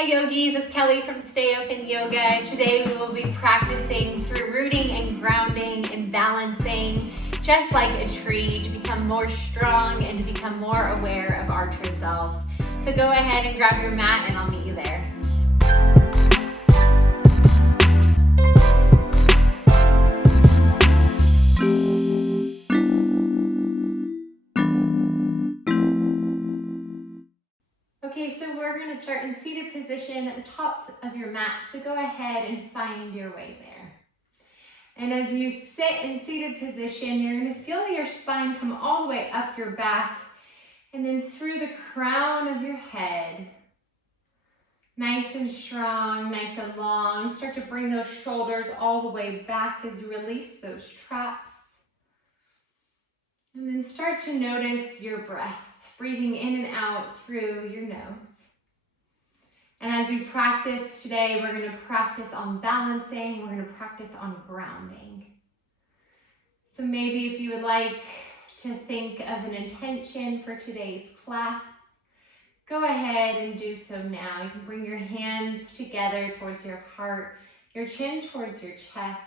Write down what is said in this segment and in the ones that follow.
Hi yogis, it's Kelly from Stay Open Yoga. Today we will be practicing through rooting and grounding and balancing, just like a tree, to become more strong and to become more aware of our true selves. So go ahead and grab your mat and I'll meet you there. Okay, so we're going to start in seated position at the top of your mat, so go ahead and find your way there. And as you sit in seated position, you're going to feel your spine come all the way up your back and then through the crown of your head. Nice and strong, nice and long. Start to bring those shoulders all the way back as you release those traps. And then start to notice your breath, breathing in and out through your nose. And as we practice today, we're going to practice on balancing, we're going to practice on grounding. So maybe if you would like to think of an intention for today's class, go ahead and do so now. You can bring your hands together towards your heart, your chin towards your chest.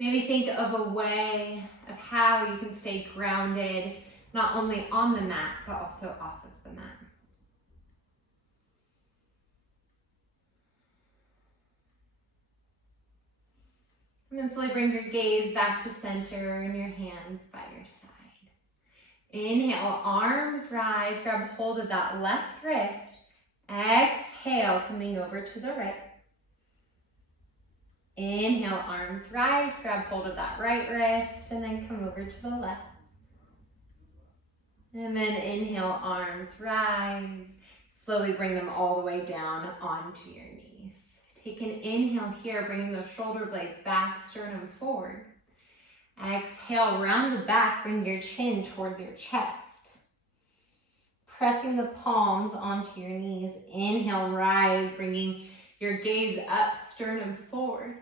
Maybe think of a way of how you can stay grounded, not only on the mat, but also off of the mat. And then slowly bring your gaze back to center and your hands by your side. Inhale, arms rise, grab hold of that left wrist. Exhale, coming over to the right. Inhale, arms rise, grab hold of that right wrist, and then come over to the left. And then inhale, arms rise. Slowly bring them all the way down onto your knees. Take an inhale here, bringing those shoulder blades back, sternum forward. Exhale, round the back, bring your chin towards your chest. Pressing the palms onto your knees. Inhale, rise, bringing your gaze up, sternum forward.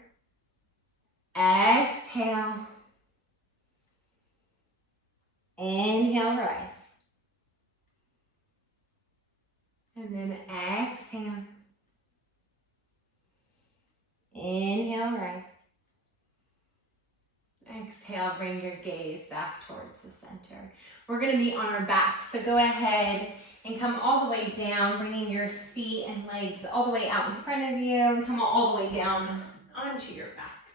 Exhale. Inhale, rise. And then exhale. Inhale, rise. Exhale, bring your gaze back towards the center. We're going to be on our back, so go ahead and come all the way down, bringing your feet and legs all the way out in front of you, and come all the way down onto your backs.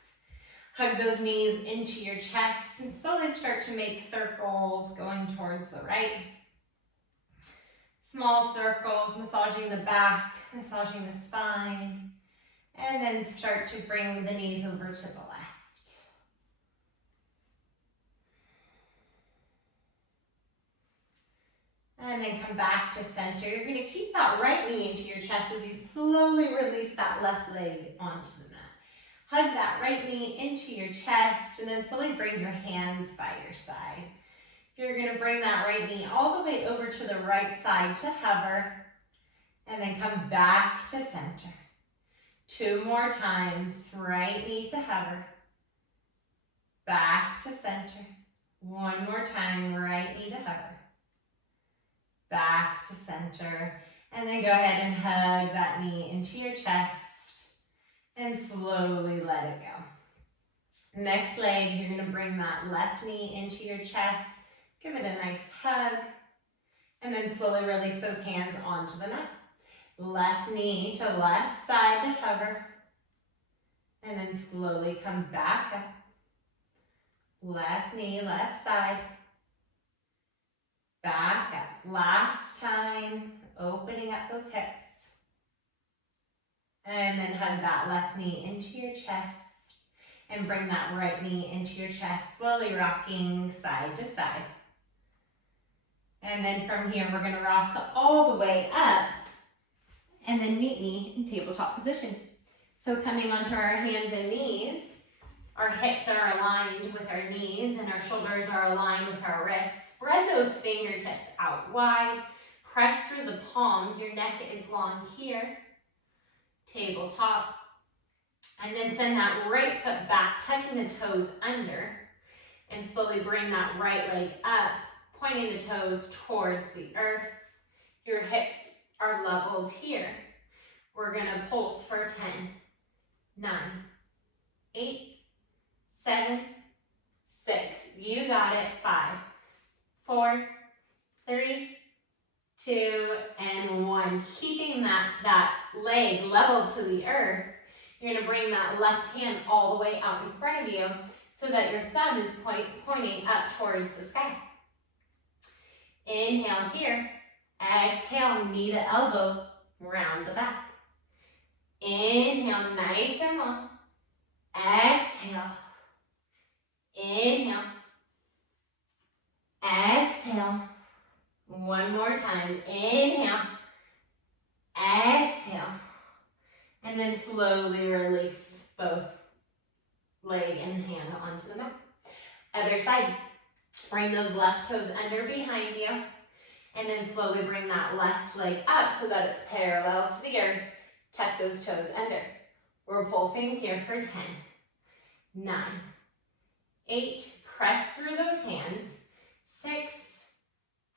Hug those knees into your chest, and slowly start to make circles going towards the right. Small circles, massaging the back, massaging the spine, and then start to bring the knees over to the left. And then come back to center. You're going to keep that right knee into your chest as you slowly release that left leg onto the mat. Hug that right knee into your chest, and then slowly bring your hands by your side. You're going to bring that right knee all the way over to the right side to hover, and then come back to center. 2 more times, right knee to hover, back to center. 1 more time, right knee to hover, back to center. And then go ahead and hug that knee into your chest and slowly let it go. Next leg, you're going to bring that left knee into your chest. Give it a nice hug, and then slowly release those hands onto the mat. Left knee to left side to hover, and then slowly come back up. Left knee, left side, back up. Last time, opening up those hips. And then hug that left knee into your chest, and bring that right knee into your chest, slowly rocking side to side. And then from here, we're going to rock all the way up, and then meet me in tabletop position. So coming onto our hands and knees, our hips are aligned with our knees, and our shoulders are aligned with our wrists. Spread those fingertips out wide. Press through the palms. Your neck is long here. Tabletop. And then send that right foot back, tucking the toes under, and slowly bring that right leg up, pointing the toes towards the earth. Your hips are leveled here. We're gonna pulse for 10, 9, 8, 7, 6. You got it. 5, 4, 3, 2, and 1. Keeping that leg level to the earth, you're gonna bring that left hand all the way out in front of you so that your thumb is pointing up towards the sky. Inhale here. Exhale, knee to elbow, round the back. Inhale, nice and long. Exhale. Inhale. Exhale. One more time. Inhale. Exhale. And then slowly release both leg and hand onto the mat. Other side. Bring those left toes under behind you. And then slowly bring that left leg up so that it's parallel to the earth. Tuck those toes under. We're pulsing here for 10, 9, 8. Press through those hands. 6,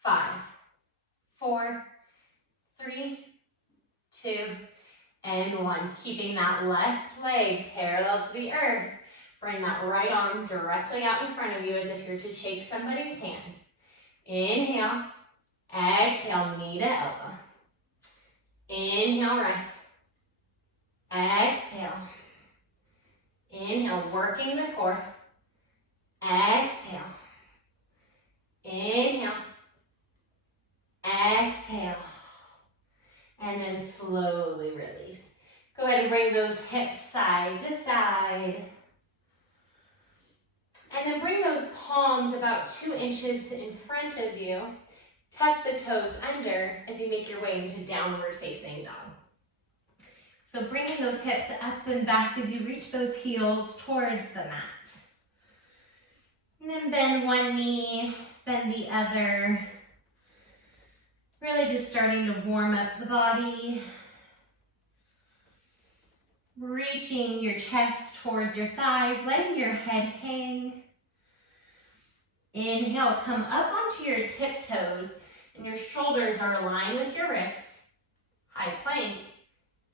5, 4, 3, 2, and 1. Keeping that left leg parallel to the earth. Bring that right arm directly out in front of you as if you're to shake somebody's hand. Inhale. Exhale, knee to elbow. Inhale, rest. Exhale. Inhale, working the core. Exhale. Inhale. Exhale. And then slowly release. Go ahead and bring those hips side to side. And then bring those palms about 2 inches in front of you. Tuck the toes under as you make your way into downward facing dog. So bringing those hips up and back as you reach those heels towards the mat. And then bend one knee, bend the other. Really just starting to warm up the body. Reaching your chest towards your thighs, letting your head hang. Inhale, come up onto your tiptoes and your shoulders are aligned with your wrists. High plank.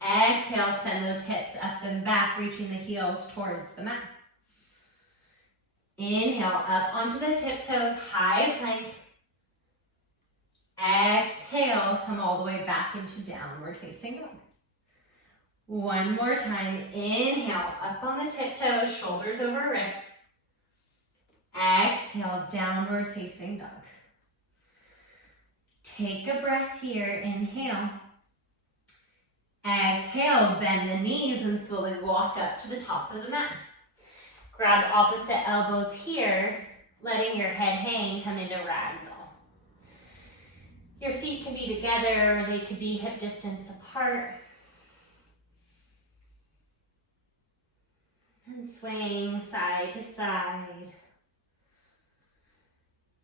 Exhale, send those hips up and back, reaching the heels towards the mat. Inhale, up onto the tiptoes, high plank. Exhale, come all the way back into downward facing dog. One more time. Inhale, up on the tiptoes, shoulders over wrists. Exhale, downward facing dog. Take a breath here. Inhale. Exhale, bend the knees and slowly walk up to the top of the mat. Grab opposite elbows here, letting your head hang, come into ragdoll. Your feet can be together, or they could be hip distance apart. And swaying side to side.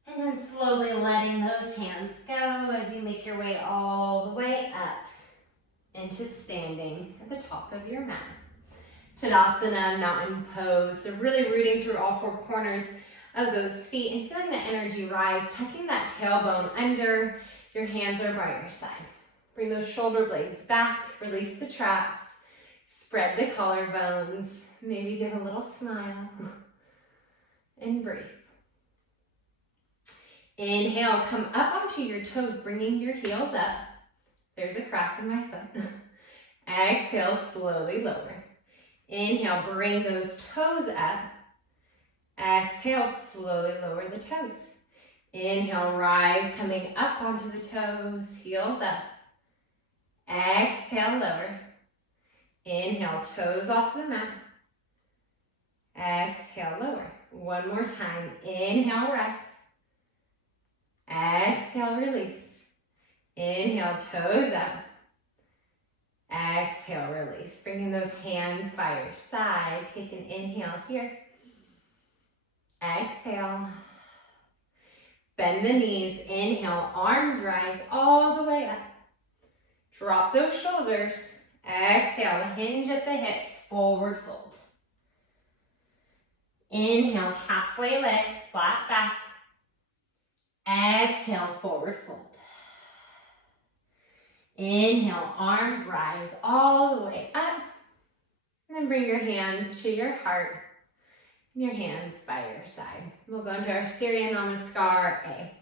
And then slowly letting those hands go as you make your way all the way up into standing at the top of your mat. Tadasana, mountain pose. So really rooting through all 4 corners of those feet and feeling the energy rise, tucking that tailbone under. Your hands are by your side. Bring those shoulder blades back, release the traps, spread the collarbones, maybe give a little smile, and breathe. Inhale, come up onto your toes, bringing your heels up. There's a crack in my foot. Exhale, slowly lower. Inhale, bring those toes up. Exhale, slowly lower the toes. Inhale, rise, coming up onto the toes, heels up. Exhale, lower. Inhale, toes off the mat. Exhale, lower. One more time. Inhale, rest. Exhale, release. Inhale, toes up. Exhale, release. Bringing those hands by your side. Take an inhale here. Exhale. Bend the knees. Inhale, arms rise all the way up. Drop those shoulders. Exhale, hinge at the hips, forward fold. Inhale, halfway lift, flat back. Exhale, forward fold. Inhale, arms rise all the way up. And then bring your hands to your heart and your hands by your side. We'll go into our Surya Namaskar A.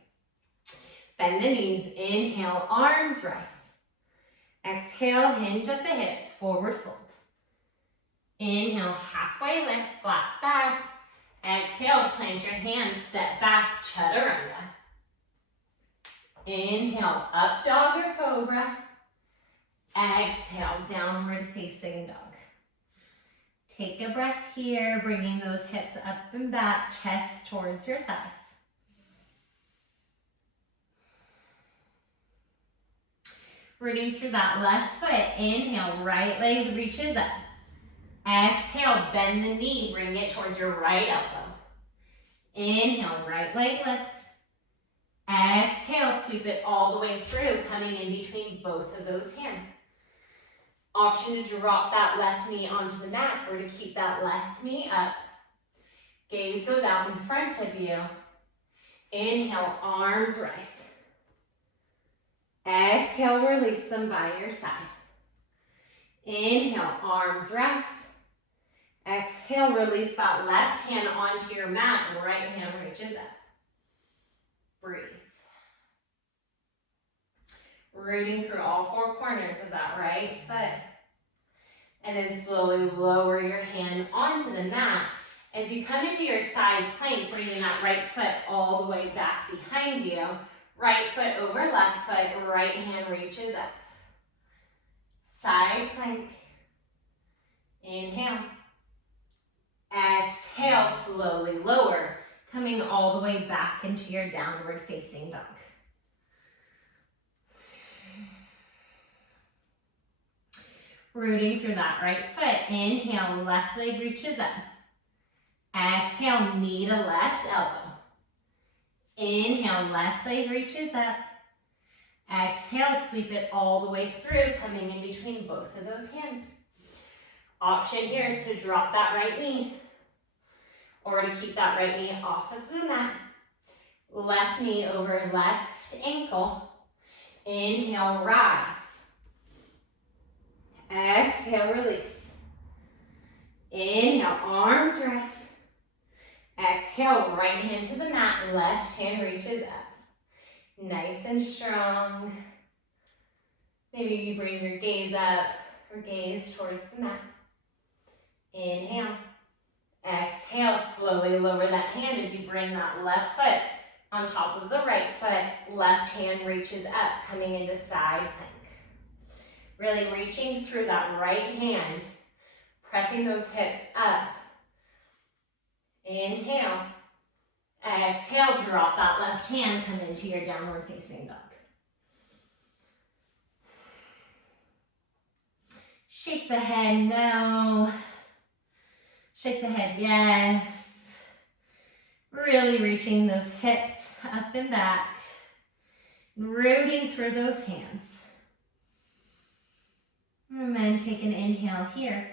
Bend the knees. Inhale, arms rise. Exhale, hinge at the hips, forward fold. Inhale, halfway lift, flat back. Exhale, plant your hands, step back, chaturanga. Inhale, up dog or cobra. Exhale, downward facing dog. Take a breath here, bringing those hips up and back, chest towards your thighs. Rooting through that left foot. Inhale, right leg reaches up. Exhale, bend the knee, bring it towards your right elbow. Inhale, right leg lifts. Exhale, sweep it all the way through, coming in between both of those hands. Option to drop that left knee onto the mat or to keep that left knee up. Gaze goes out in front of you. Inhale, arms rise. Exhale, release them by your side. Inhale, arms rise. Exhale, release that left hand onto your mat and right hand reaches up. Breathe. Rooting through all four corners of that right foot. And then slowly lower your hand onto the mat. As you come into your side plank, bringing that right foot all the way back behind you. Right foot over left foot, right hand reaches up. Side plank. Inhale. Exhale, slowly lower, coming all the way back into your downward facing dog. Rooting through that right foot. Inhale, left leg reaches up. Exhale, knee to left elbow. Inhale, left leg reaches up. Exhale, sweep it all the way through, coming in between both of those hands. Option here is to drop that right knee or to keep that right knee off of the mat. Left knee over left ankle. Inhale, rise. Exhale, release. Inhale, arms rise. Exhale, right hand to the mat, left hand reaches up. Nice and strong. Maybe you bring your gaze up or gaze towards the mat. Inhale. Exhale, slowly lower that hand as you bring that left foot on top of the right foot. Left hand reaches up, coming into side plank. Really reaching through that right hand, pressing those hips up. Inhale. Exhale, drop that left hand, come into your downward facing dog. Shake the head, no. Shake the head, yes. Really reaching those hips up and back. Rooting through those hands. And then take an inhale here.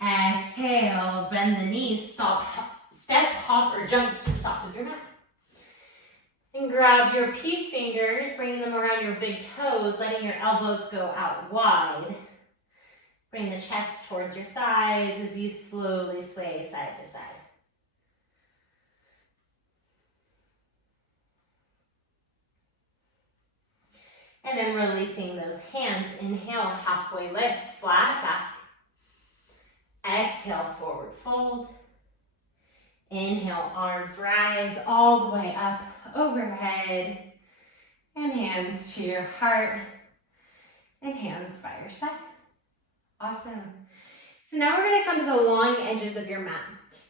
Exhale, bend the knees, step, hop, or jump to the top of your mat. And grab your peace fingers, bring them around your big toes, letting your elbows go out wide. Bring the chest towards your thighs as you slowly sway side to side. And then releasing those hands. Inhale, halfway lift, flat back. Exhale, forward fold. Inhale, arms rise all the way up overhead. And hands to your heart. And hands by your side. Awesome. So now we're going to come to the long edges of your mat.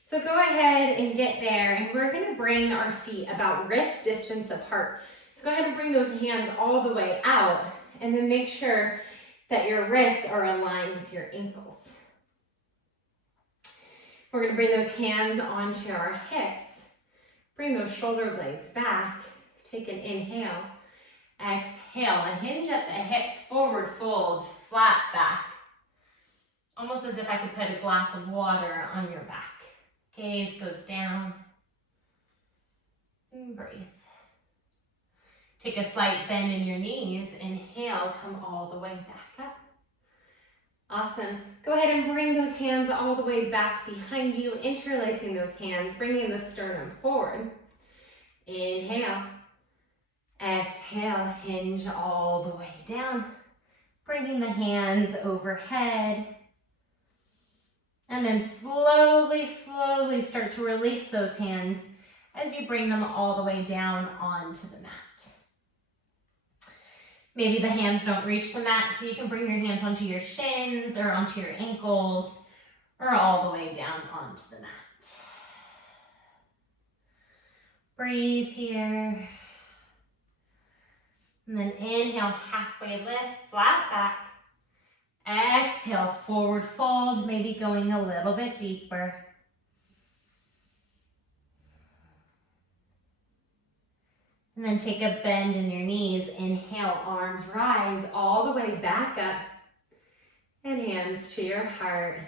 So go ahead and get there, and we're going to bring our feet about wrist distance apart. So go ahead and bring those hands all the way out, and then make sure that your wrists are aligned with your ankles. We're going to bring those hands onto our hips. Bring those shoulder blades back. Take an inhale. Exhale, and hinge at the hips, forward fold, flat back. Almost as if I could put a glass of water on your back. Gaze goes down. And breathe. Take a slight bend in your knees. Inhale, come all the way back up. Awesome. Go ahead and bring those hands all the way back behind you, interlacing those hands, bringing the sternum forward. Inhale. Exhale, hinge all the way down. Bringing the hands overhead. And then slowly, slowly start to release those hands as you bring them all the way down onto the mat. Maybe the hands don't reach the mat, so you can bring your hands onto your shins or onto your ankles or all the way down onto the mat. Breathe here. And then inhale, halfway lift, flat back. Exhale, forward fold, maybe going a little bit deeper. And then take a bend in your knees. Inhale, arms rise all the way back up. And hands to your heart.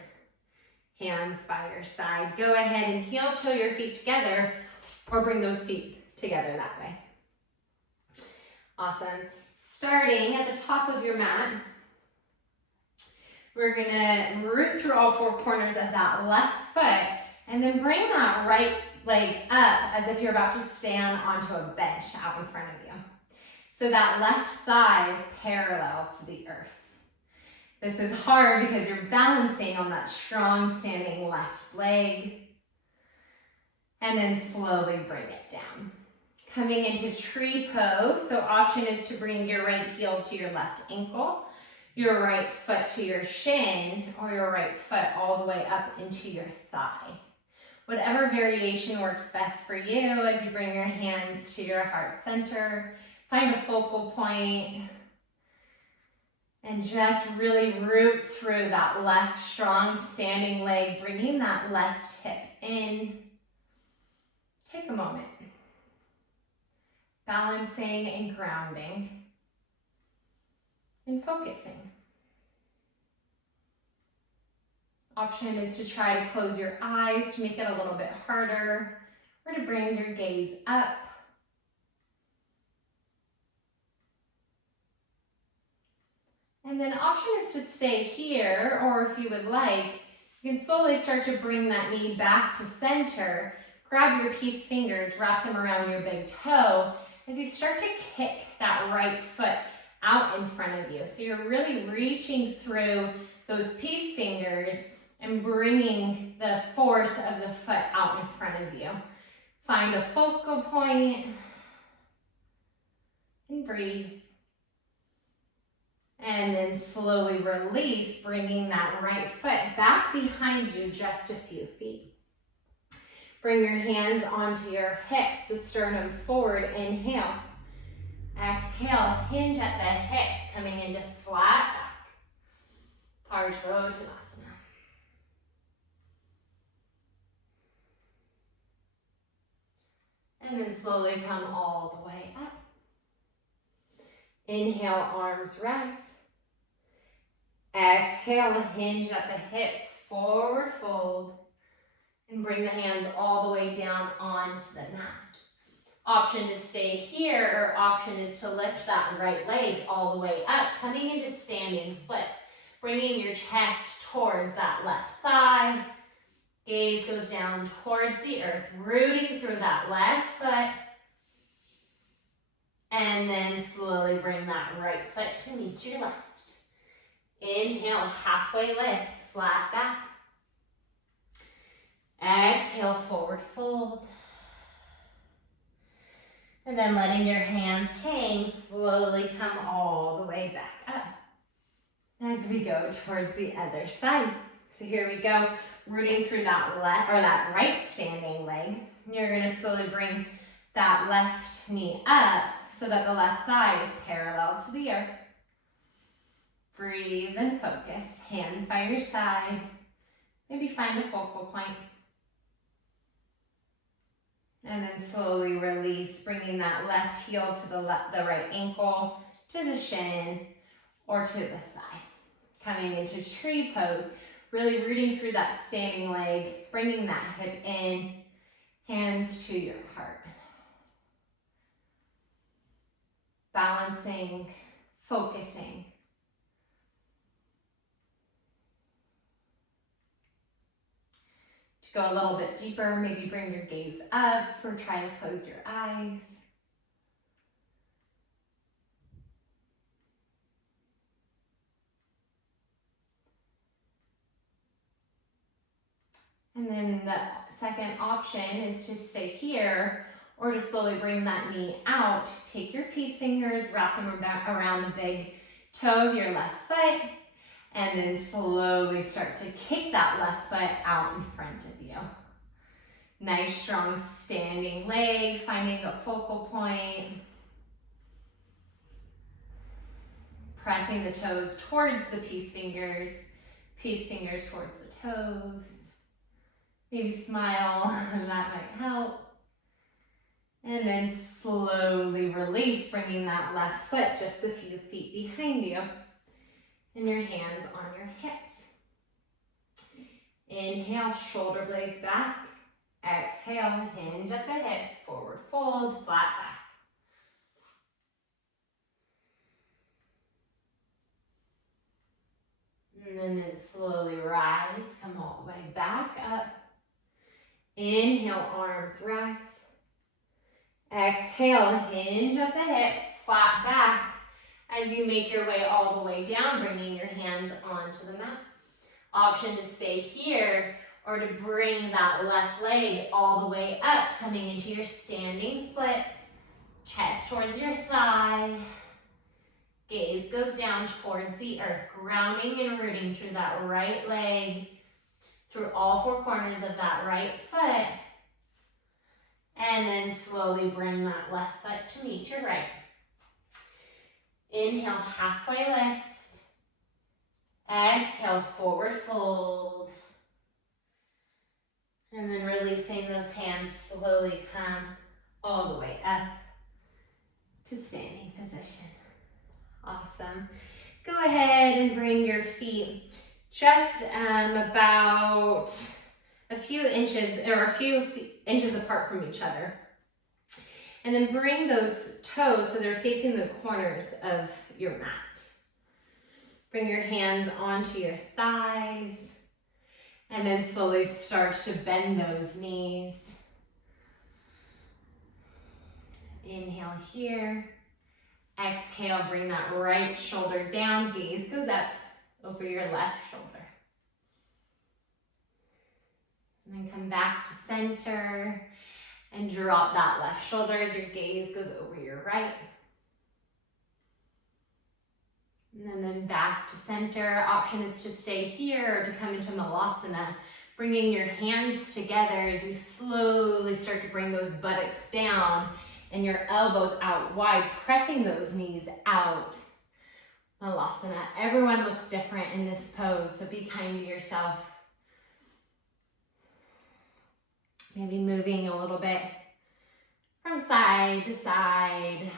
Hands by your side. Go ahead and heel toe your feet together or bring those feet together that way. Awesome. Starting at the top of your mat, we're gonna root through all four corners of that left foot and then bring that right leg up as if you're about to stand onto a bench out in front of you. So that left thigh is parallel to the earth. This is hard because you're balancing on that strong standing left leg. And then slowly bring it down. Coming into tree pose, so option is to bring your right heel to your left ankle, your right foot to your shin, or your right foot all the way up into your thigh. Whatever variation works best for you as you bring your hands to your heart center. Find a focal point and just really root through that left strong standing leg, bringing that left hip in. Take a moment. Balancing and grounding and focusing. Option is to try to close your eyes to make it a little bit harder, or to bring your gaze up. And then option is to stay here, or if you would like, you can slowly start to bring that knee back to center. Grab your peace fingers, wrap them around your big toe as you start to kick that right foot out in front of you. So you're really reaching through those peace fingers and bringing the force of the foot out in front of you. Find a focal point and breathe. And then slowly release, bringing that right foot back behind you just a few feet. Bring your hands onto your hips, the sternum forward, inhale. Exhale, hinge at the hips, coming into flat back. Rootedness. And then slowly come all the way up. Inhale, arms rise. Exhale, hinge at the hips, forward fold. And bring the hands all the way down onto the mat. Option to stay here, or option is to lift that right leg all the way up, coming into standing splits. Bringing your chest towards that left thigh. Gaze goes down towards the earth, rooting through that left foot. And then slowly bring that right foot to meet your left. Inhale, halfway lift, flat back. Exhale, forward fold. And then letting your hands hang, slowly come all the way back up as we go towards the other side. So here we go, rooting through that left or that right standing leg. You're going to slowly bring that left knee up so that the left thigh is parallel to the earth. Breathe and focus. Hands by your side. Maybe find a focal point. And then slowly release, bringing that left heel to the right ankle, to the shin, or to the thigh. Coming into tree pose, really rooting through that standing leg, bringing that hip in, hands to your heart. balancing, focusing. To go a little bit deeper, maybe bring your gaze up or try to close your eyes. And then the second option is to stay here or to slowly bring that knee out. Take your peace fingers, wrap them around the big toe of your left foot, and then slowly start to kick that left foot out in front of you. Nice, strong standing leg, finding a focal point. Pressing the toes towards the peace fingers towards the toes. Maybe smile, that might help. And then slowly release, bringing that left foot just a few feet behind you. And your hands on your hips. Inhale, shoulder blades back. Exhale, hinge at the hips, forward fold, flat back. And then slowly rise, come all the way back up. Inhale, arms rise. Exhale, hinge at the hips, flat back as you make your way all the way down, bringing your hands onto the mat. Option to stay here or to bring that left leg all the way up, coming into your standing splits. Chest towards your thigh. Gaze goes down towards the earth, grounding and rooting through that right leg, through all four corners of that right foot. And then slowly bring that left foot to meet your right. Inhale, halfway lift. Exhale, forward fold. And then releasing those hands, slowly come all the way up to standing position. Awesome. Go ahead and bring your feet just about a few inches apart from each other. And then bring those toes so they're facing the corners of your mat. Bring your hands onto your thighs and then slowly start to bend those knees. Inhale here. Exhale, bring that right shoulder down, gaze goes up over your left shoulder. And then come back to center and drop that left shoulder as your gaze goes over your right. And then back to center. Option is to stay here or to come into Malasana, bringing your hands together as you slowly start to bring those buttocks down and your elbows out wide, pressing those knees out. Malasana. Everyone looks different in this pose, so be kind to yourself. Maybe moving a little bit from side to side.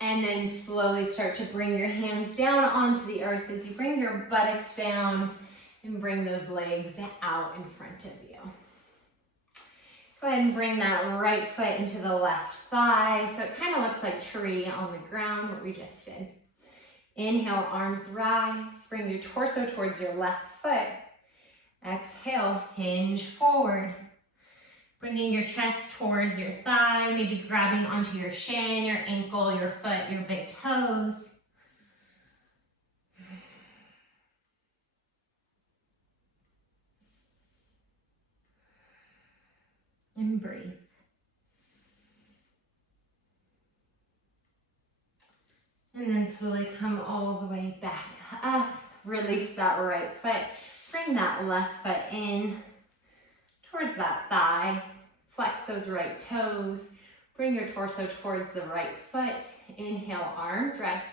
And then slowly start to bring your hands down onto the earth as you bring your buttocks down and bring those legs out in front of you. Go ahead and bring that right foot into the left thigh. So it kind of looks like tree on the ground, what we just did. Inhale, arms rise. Bring your torso towards your left foot. Exhale, hinge forward. Bringing your chest towards your thigh, maybe grabbing onto your shin, your ankle, your foot, your big toes. And breathe. And then slowly come all the way back up. Release that right foot. Bring that left foot in towards that thigh. Flex those right toes. Bring your torso towards the right foot. Inhale, arms rest.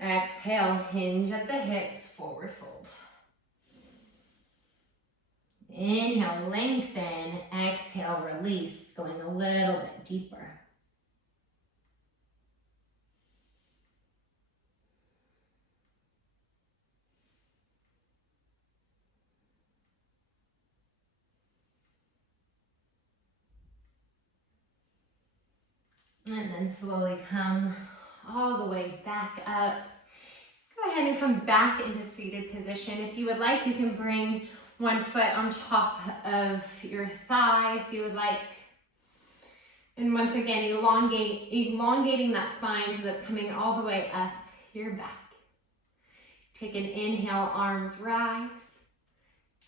Exhale, hinge at the hips, forward fold. Inhale, lengthen. Exhale, release, going a little bit deeper. And then slowly come all the way back up. Go ahead and come back into seated position. If you would like, you can bring one foot on top of your thigh if you would like. And once again, elongating that spine so that's coming all the way up your back. Take an inhale, arms rise.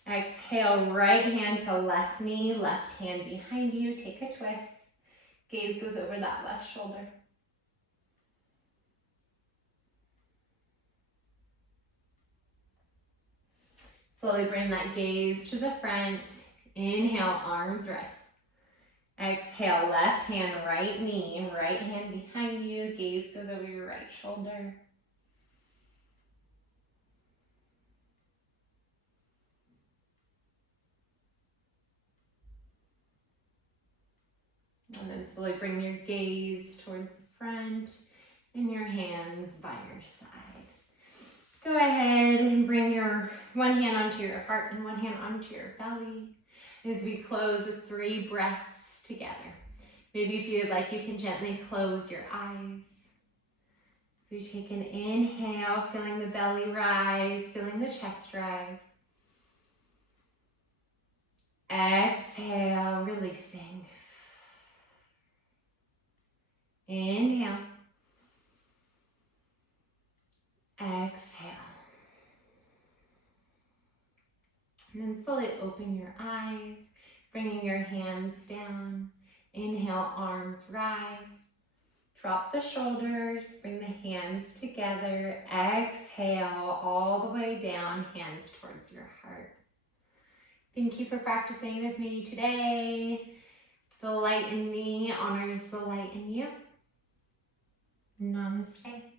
Exhale, right hand to left knee, left hand behind you. Take a twist. Gaze goes over that left shoulder. Slowly bring that gaze to the front. Inhale, arms rise. Exhale, left hand, right knee, right hand behind you. Gaze goes over your right shoulder. And then slowly bring your gaze towards the front and your hands by your side. Go ahead and bring your one hand onto your heart and one hand onto your belly as we close 3 breaths together. Maybe if you would like, you can gently close your eyes. So you take an inhale, feeling the belly rise, feeling the chest rise. Exhale, releasing. Inhale. Exhale. And then slowly open your eyes, bringing your hands down. Inhale, arms rise. Drop the shoulders, bring the hands together. Exhale, all the way down, hands towards your heart. Thank you for practicing with me today. The light in me honors the light in you. Namaste.